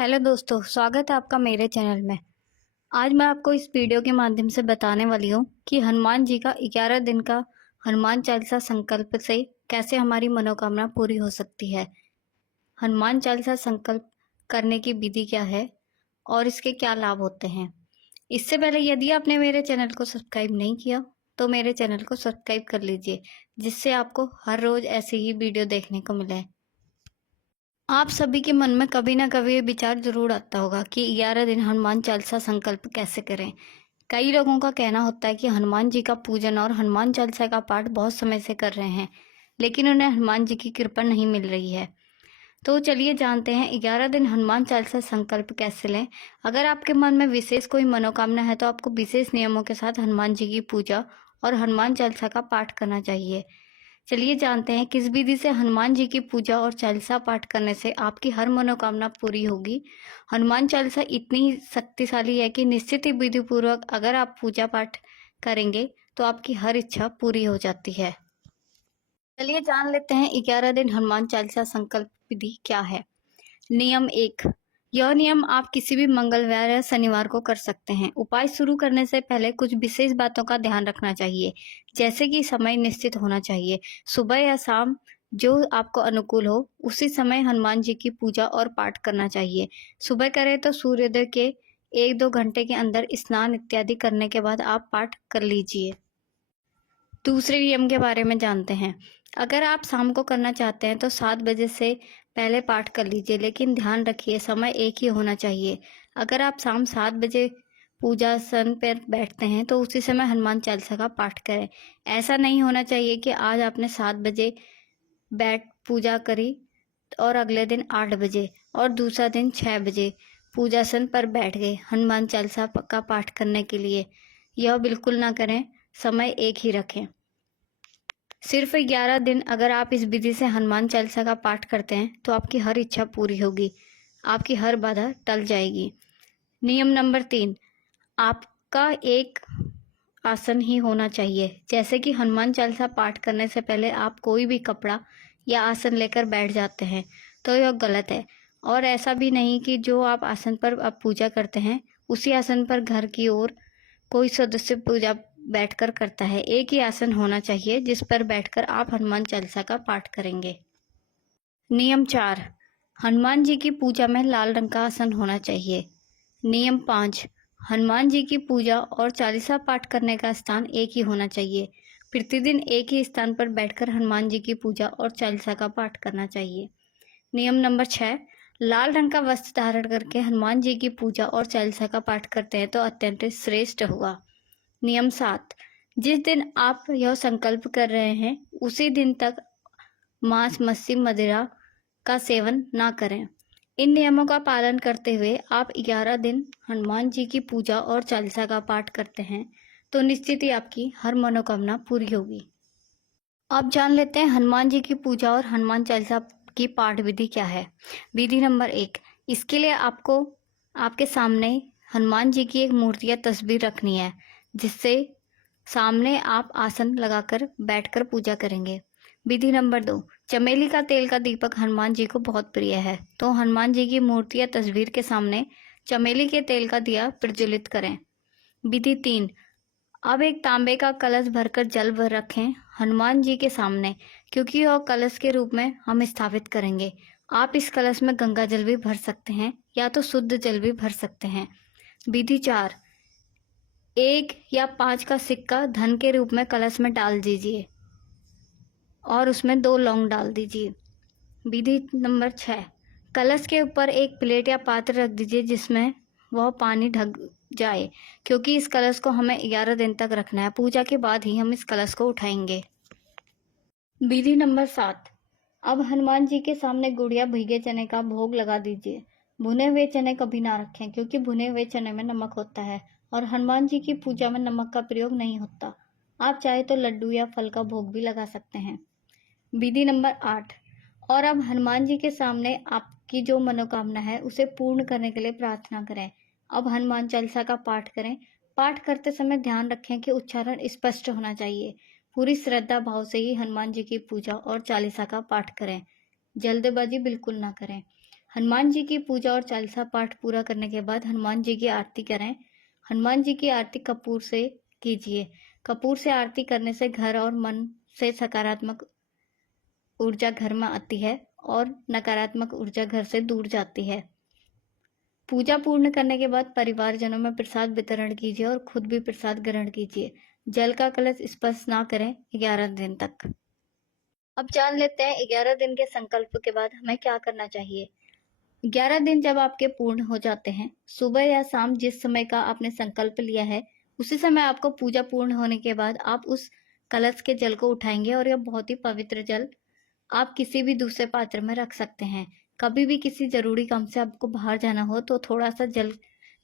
Hello दोस्तों, स्वागत है आपका मेरे चैनल में। आज मैं आपको इस वीडियो के माध्यम से बताने वाली हूँ कि हनुमान जी का 11 दिन का हनुमान चालीसा संकल्प से कैसे हमारी मनोकामना पूरी हो सकती है। हनुमान चालीसा संकल्प करने की विधि क्या है और इसके क्या लाभ होते हैं। इससे पहले यदि आपने मेरे चैनल को सब्सक्राइब नहीं किया तो मेरे चैनल को सब्सक्राइब कर लीजिए, जिससे आपको हर रोज़ ऐसे ही वीडियो देखने को मिले। आप सभी के मन में कभी ना कभी ये विचार जरूर आता होगा कि 11 दिन हनुमान चालीसा संकल्प कैसे करें। कई लोगों का कहना होता है कि हनुमान जी का पूजन और हनुमान चालीसा का पाठ बहुत समय से कर रहे हैं, लेकिन उन्हें हनुमान जी की कृपा नहीं मिल रही है। तो चलिए जानते हैं 11 दिन हनुमान चालीसा संकल्प कैसे लें। अगर आपके मन में विशेष कोई मनोकामना है तो आपको विशेष नियमों के साथ हनुमान जी की पूजा और हनुमान चालीसा का पाठ करना चाहिए। चलिए जानते हैं किस विधि से हनुमान जी की पूजा और चालीसा पाठ करने से आपकी हर मनोकामना पूरी होगी। हनुमान चालीसा इतनी शक्तिशाली है कि निश्चित ही विधि पूर्वक अगर आप पूजा पाठ करेंगे तो आपकी हर इच्छा पूरी हो जाती है। चलिए जान लेते हैं 11 दिन हनुमान चालीसा संकल्प विधि क्या है। नियम 1। यह नियम आप किसी भी मंगलवार या शनिवार को कर सकते हैं। उपाय शुरू करने से पहले कुछ विशेष बातों का ध्यान रखना चाहिए, जैसे कि समय निश्चित होना चाहिए। सुबह या शाम जो आपको अनुकूल हो उसी समय हनुमान जी की पूजा और पाठ करना चाहिए। सुबह करें तो सूर्योदय के 1-2 घंटे के अंदर स्नान इत्यादि करने के बाद आप पाठ कर लीजिए। दूसरे नियम के बारे में जानते हैं। अगर आप शाम को करना चाहते हैं तो 7 बजे से पहले पाठ कर लीजिए, लेकिन ध्यान रखिए समय एक ही होना चाहिए। अगर आप शाम 7 बजे पूजासन पर बैठते हैं तो उसी समय हनुमान चालीसा का पाठ करें। ऐसा नहीं होना चाहिए कि आज आपने 7 बजे बैठ पूजा करी और अगले दिन 8 बजे और दूसरा दिन 6 बजे पूजासन पर बैठ गए हनुमान चालीसा का पाठ करने के लिए। यह बिल्कुल ना करें, समय एक ही रखें। सिर्फ 11 दिन अगर आप इस विधि से हनुमान चालीसा का पाठ करते हैं तो आपकी हर इच्छा पूरी होगी, आपकी हर बाधा टल जाएगी। नियम नंबर 3। आपका एक आसन ही होना चाहिए। जैसे कि हनुमान चालीसा पाठ करने से पहले आप कोई भी कपड़ा या आसन लेकर बैठ जाते हैं तो यह गलत है। और ऐसा भी नहीं कि जो आप आसन पर आप पूजा करते हैं उसी आसन पर घर की ओर कोई सदस्य पूजा बैठकर करता है। एक ही आसन होना चाहिए जिस पर बैठकर आप हनुमान चालीसा का पाठ करेंगे। नियम 4। हनुमान जी की पूजा में लाल रंग का आसन होना चाहिए। नियम 5। हनुमान जी की पूजा और चालीसा पाठ करने का स्थान एक ही होना चाहिए। प्रतिदिन एक ही स्थान पर बैठकर हनुमान जी की पूजा और चालीसा का पाठ करना चाहिए। नियम नंबर 6। लाल रंग का वस्त्र धारण करके हनुमान जी की पूजा और चालीसा का पाठ करते हैं तो अत्यंत श्रेष्ठ हुआ। नियम 7। जिस दिन आप यह संकल्प कर रहे हैं उसी दिन तक मांस मच्छी मदिरा का सेवन ना करें। इन नियमों का पालन करते हुए आप 11 दिन हनुमान जी की पूजा और चालीसा का पाठ करते हैं तो निश्चित ही आपकी हर मनोकामना पूरी होगी। अब जान लेते हैं हनुमान जी की पूजा और हनुमान चालीसा की पाठ विधि क्या है। विधि नंबर 1। इसके लिए आपको आपके सामने हनुमान जी की एक मूर्ति या तस्वीर रखनी है, जिससे सामने आप आसन लगाकर बैठकर पूजा करेंगे। विधि नंबर 2। चमेली का तेल का दीपक हनुमान जी को बहुत प्रिय है, तो हनुमान जी की मूर्ति या तस्वीर के सामने चमेली के तेल का दिया प्रज्वलित करें। विधि 3। अब एक तांबे का कलश भरकर जल भर रखें हनुमान जी के सामने, क्योंकि वह कलश के रूप में हम स्थापित करेंगे। आप इस कलश में गंगा जल भी भर सकते हैं या तो शुद्ध जल भी भर सकते हैं। विधि 4। 1 या 5 का सिक्का धन के रूप में कलश में डाल दीजिए और उसमें 2 लौंग डाल दीजिए। विधि नंबर 6। कलश के ऊपर एक प्लेट या पात्र रख दीजिए जिसमें वह पानी ढक जाए, क्योंकि इस कलश को हमें 11 दिन तक रखना है। पूजा के बाद ही हम इस कलश को उठाएंगे। विधि नंबर 7। अब हनुमान जी के सामने गुड़ या भीगे चने का भोग लगा दीजिए। भुने हुए चने कभी ना रखें, क्योंकि भुने हुए चने में नमक होता है और हनुमान जी की पूजा में नमक का प्रयोग नहीं होता। आप चाहे तो लड्डू या फल का भोग भी लगा सकते हैं। विधि नंबर 8। और अब हनुमान जी के सामने आपकी जो मनोकामना है उसे पूर्ण करने के लिए प्रार्थना करें। अब हनुमान चालीसा का पाठ करें। पाठ करते समय ध्यान रखें कि उच्चारण स्पष्ट होना चाहिए। पूरी श्रद्धा भाव से ही हनुमान जी की पूजा और चालीसा का पाठ करें। जल्दबाजी बिल्कुल ना करें। हनुमान जी की पूजा और चालीसा पाठ पूरा करने के बाद हनुमान जी की आरती करें। हनुमान जी की आरती कपूर से कीजिए। कपूर से आरती करने से घर और मन से सकारात्मक ऊर्जा घर में आती है और नकारात्मक ऊर्जा घर से दूर जाती है। पूजा पूर्ण करने के बाद परिवारजनों में प्रसाद वितरण कीजिए और खुद भी प्रसाद ग्रहण कीजिए। जल का कलश स्पर्श ना करें 11 दिन तक। अब जान लेते हैं 11 दिन के संकल्प के बाद हमें क्या करना चाहिए। 11 दिन जब आपके पूर्ण हो जाते हैं, सुबह या शाम जिस समय का आपने संकल्प लिया है, उसी समय आपको पूजा पूर्ण होने के बाद आप उस कलश के जल को उठाएंगे और यह बहुत ही पवित्र जल आप किसी भी दूसरे पात्र में रख सकते हैं। कभी भी किसी जरूरी काम से आपको बाहर जाना हो तो थोड़ा सा जल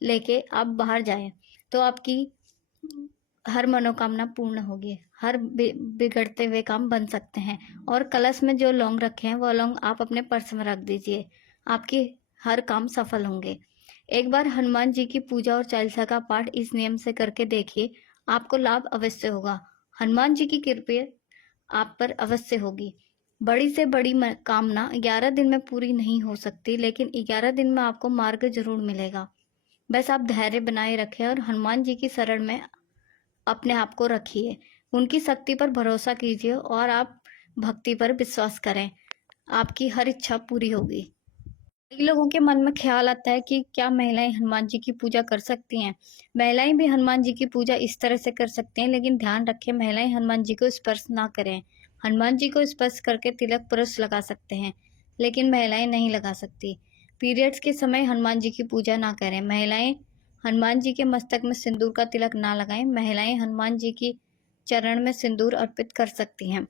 लेके आप बाहर जाएं, तो आपकी हर मनोकामना पूर्ण होगी। हर बिगड़ते हुए काम बन सकते हैं। और कलश में जो लौंग रखे हैं वो लौंग आप अपने पर्स में रख दीजिए। आपके हर काम सफल होंगे। एक बार हनुमान जी की पूजा और चालीसा का पाठ इस नियम से करके देखिए, आपको लाभ अवश्य होगा। हनुमान जी की कृपा आप पर अवश्य होगी। बड़ी से बड़ी कामना 11 दिन में पूरी नहीं हो सकती, लेकिन 11 दिन में आपको मार्ग जरूर मिलेगा। बस आप धैर्य बनाए रखें और हनुमान जी की शरण में अपने आप को रखिए। उनकी शक्ति पर भरोसा कीजिए और आप भक्ति पर विश्वास करें। आपकी हर इच्छा पूरी होगी। कई लोगों के मन में ख्याल आता है कि क्या महिलाएं हनुमान जी की पूजा कर सकती हैं। महिलाएं भी हनुमान जी की पूजा इस तरह से कर सकती हैं, लेकिन ध्यान रखें महिलाएं हनुमान जी को स्पर्श ना करें। हनुमान जी को स्पर्श करके तिलक पुरुष लगा सकते हैं, लेकिन महिलाएं नहीं लगा सकती। पीरियड्स के समय हनुमान जी की पूजा ना करें। महिलाएं हनुमान जी के मस्तक में सिंदूर का तिलक ना लगाएं। महिलाएं हनुमान जी की चरण में सिंदूर अर्पित कर सकती हैं।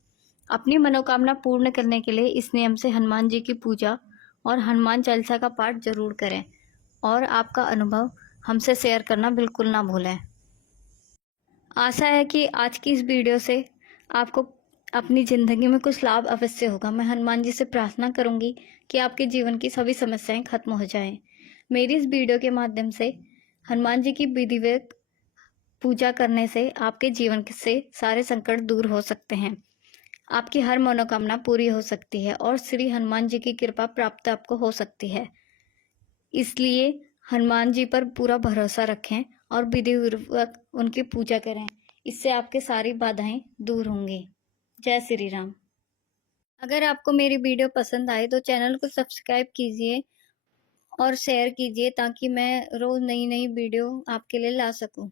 अपनी मनोकामना पूर्ण करने के लिए इस नियम से हनुमान जी की पूजा और हनुमान चालीसा का पाठ जरूर करें और आपका अनुभव हमसे शेयर करना बिल्कुल ना भूलें। आशा है कि आज की इस वीडियो से आपको अपनी ज़िंदगी में कुछ लाभ अवश्य होगा। मैं हनुमान जी से प्रार्थना करूंगी कि आपके जीवन की सभी समस्याएं खत्म हो जाएं। मेरी इस वीडियो के माध्यम से हनुमान जी की विधिवत पूजा करने से आपके जीवन से सारे संकट दूर हो सकते हैं। आपकी हर मनोकामना पूरी हो सकती है और श्री हनुमान जी की कृपा प्राप्त आपको हो सकती है। इसलिए हनुमान जी पर पूरा भरोसा रखें और विधिपूर्वक उनकी पूजा करें। इससे आपके सारी बाधाएं दूर होंगी। जय श्री राम। अगर आपको मेरी वीडियो पसंद आए तो चैनल को सब्सक्राइब कीजिए और शेयर कीजिए ताकि मैं रोज नई नई वीडियो आपके लिए ला सकूं।